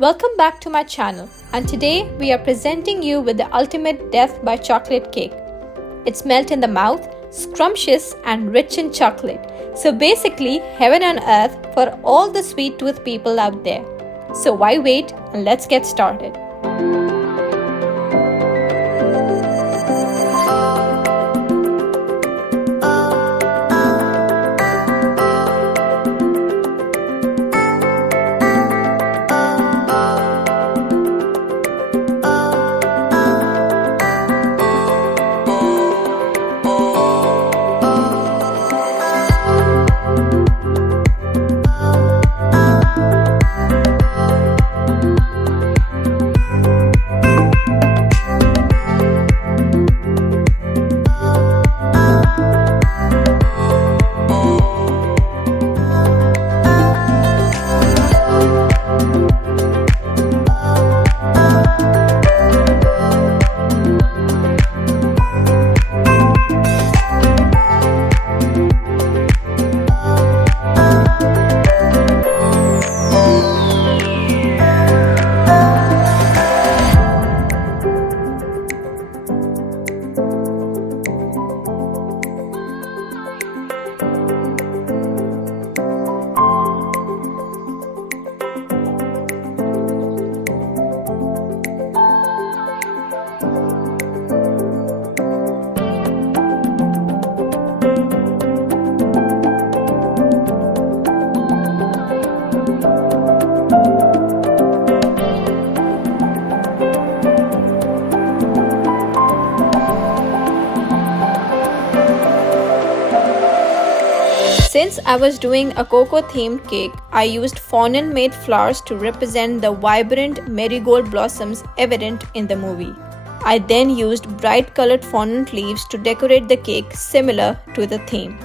Welcome back to my channel, and today we are presenting you with the ultimate death by chocolate cake. It's melt in the mouth, scrumptious and rich in chocolate. So basically heaven on earth for all the sweet tooth people out there. So why wait, and let's get started. Since I was doing a cocoa themed cake, I used fondant made flowers to represent the vibrant marigold blossoms evident in the movie. I then used bright colored fondant leaves to decorate the cake similar to the theme.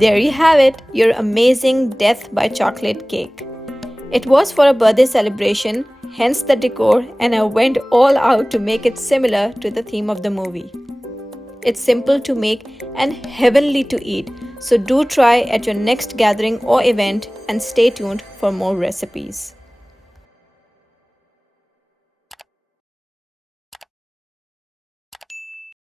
There you have it, your amazing death by chocolate cake. It was for a birthday celebration, hence the decor, and I went all out to make it similar to the theme of the movie. It's simple to make and heavenly to eat, so do try at your next gathering or event and stay tuned for more recipes.